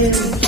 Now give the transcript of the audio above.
here.